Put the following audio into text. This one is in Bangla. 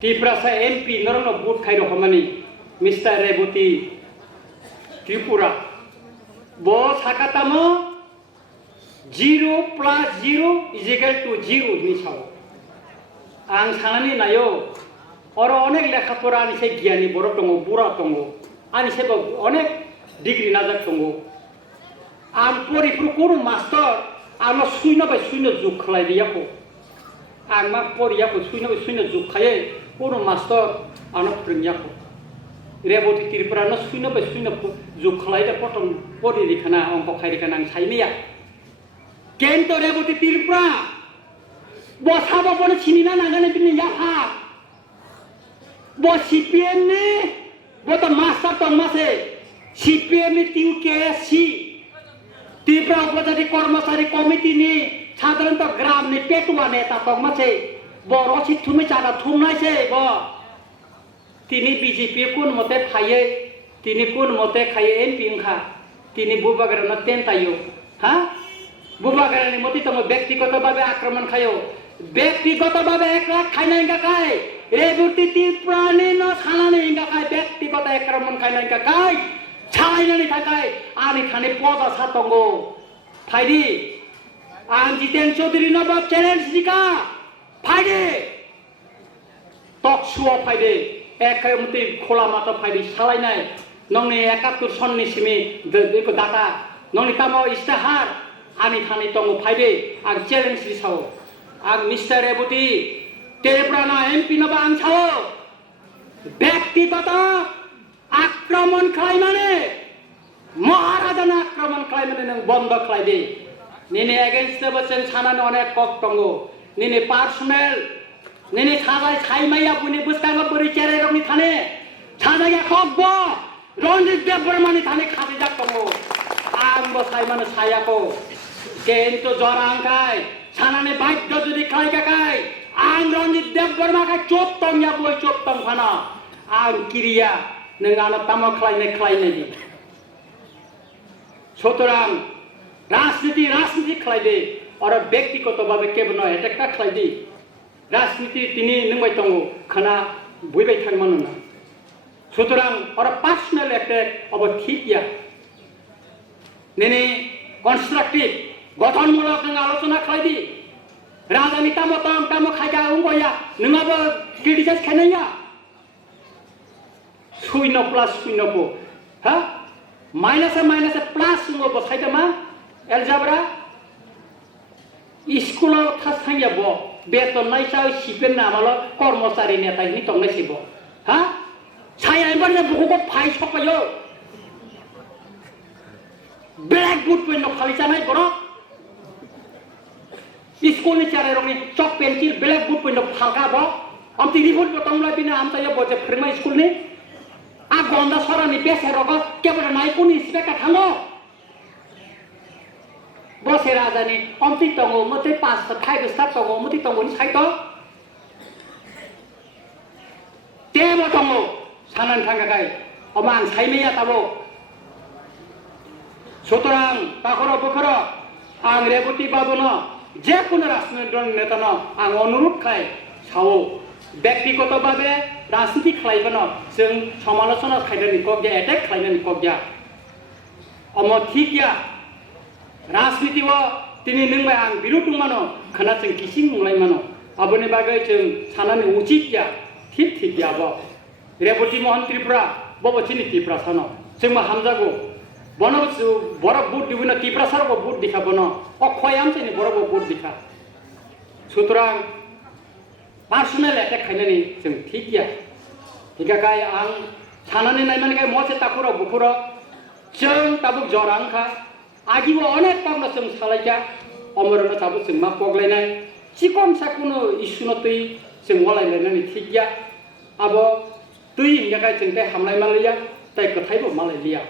Tiprasa MP Norono Boot Kairo Homani, Mr. Rebuti Tripura. Boss Hakatamo 0 plus 0 is equal to 0 Nishao. Ang Sanani Nayo, or Onek Lakapura and say Giani Borotongo, Buratongo, and Sebo Onek degree Nazatongo. I'm Pori Prukuru Master, I'm a swing of a swing of Zukladiapo. I'm not Poriapo, swing of a swing of Zukaye. Puro master anak pernyaku. Reboti Tripura no swina be swina zuklai da potom pori dikana ongko khai dikana ang sai mia. Kento reboti Tripura. Bos haba bona chinina nangane bin ya ha. Bos CPM ne bota master tong mase. CPM ni tiu KSC. Tripura bota di kormasari komiti ni साधारणतः ग्राम ने पेटुआ नेता तong mase. Boro si thumi cara thumnai se bo tini BJP kun mote khaye tini kun mote khaye MP kha tini bubagar na ten tayo ha bubagar ni moti tomo ব্যক্তিগত ভাবে আক্রমণ খায়ো ব্যক্তিগত ভাবে একলা খাই না ইঙ্গা খায় রেবুতি ত্রিপুরানি না ছানানি ইঙ্গা খায় ব্যক্তিগত আক্রমণ খাই না ইঙ্গা খায় ছাইনা নি থাকায় আনি খানে পদা সাতঙ্গো ফাইদি আন জিতেন চৌধুরী নবাব challenge দিকা Payde, talk show payde, ekamti khola mata payde salai nai, nongni ekatur sonni simi the data, nongni tamo istahar, ani thani tongo payde, ang challenge risao, ang Mr. Rebuti, Tripura MP naba ang sao, ব্যক্তিগত আক্রমণ খাই মানে মহারাজা আক্রমণ খাই মানে নং বন্ধ খাই দে নিনে এগেইনস্ট বচন ছানানে অনেক cock টঙ্গো Nini personal, nini sagai saimaya puni bustanga puri cere roni thane, sadaya khogbo, Ronjit Debrmani thane khasi jaktomo, ambo saimana sayako, kento jorang kai, sanane baiddo jodi kai kai, ang Ronjit Debrma kai choptong ya boy choptong phana, ang kiriya nengana tamo klai ne di. Sotorang রাজনীতি খাই দে আর ব্যক্তিগতভাবে কেবল এটা খাই দি রাজনীতি তিনি নংবাই দङ খানা বইবাই থাকমান না সুতরাং আর personal attack of ঠিকইয়া Nene constructive গঠনমূলক আলোচনা খাই দি রাজনীতি তামো খাইগা উঙ্গয়া নङाबो ক্রিটিসাইজ খাইনায়া 0 প্লাস 0 হ্যাঁ মাইনাসে plus উঙ্গবো খাইদামা Algebra Iskula thasangya bo beton naisa sipen namalo kormosari neta ni tongne sibo ha saya ibarnya buku ko phai sokayo blackboard pe no khali chanai boro Iskul ni chare rongni chok pencil blackboard pe no phalka bo amti report bo tongla bina amta yo bo je frema iskul ni a gonda sora ni bese rogo kebra nai kuni speka thango Bose Radani, Omti Tongo, Mote Pass, the Tiger Stop Tongo, Moti Tongo, Saito Demo Tongo, Sanan Tangagai, Oman Saimia Tabo Sotorang, Takoro Bukoro, Ang Rebuti Babono, Jakunaras Netano, Ang Onuruk Kai, Sao, Bekikoto Babe, Rasiti Klaivano, Sing Somalosona Kaidani Kogya, Attack Kaidani Kogya Omotikia राजनीति वो तिनी नंबाय आं बिरुद दंमानो खाना जों किसिं मुंलायमानो आबोनि बागै जों सानानै उचित या ठीक या बो रेबती मोहन त्रिपुरा बबो तिनी त्रिपुरा सानो जों मा हामजागो बनो बरफ बुट दिबिनो त्रिपुरा सारबो बुट दिखा बनो अ खयाम तिनी बरफबो बुट दिखा सुतरां पार्सोनेल अटैक खायनानै जों ठीक या थिगाखाय आं सानानै नायमानखाय मसे ताकुरो बुकुरो जों Tabuk जरांखा Agiwo onek pagna sem salaja omorona tabu sem ma poglainai sikon sakuno isuno tui sem walai lainani thikya abo tui inga kai jengte hamlai malaya tai kathai bo malai liya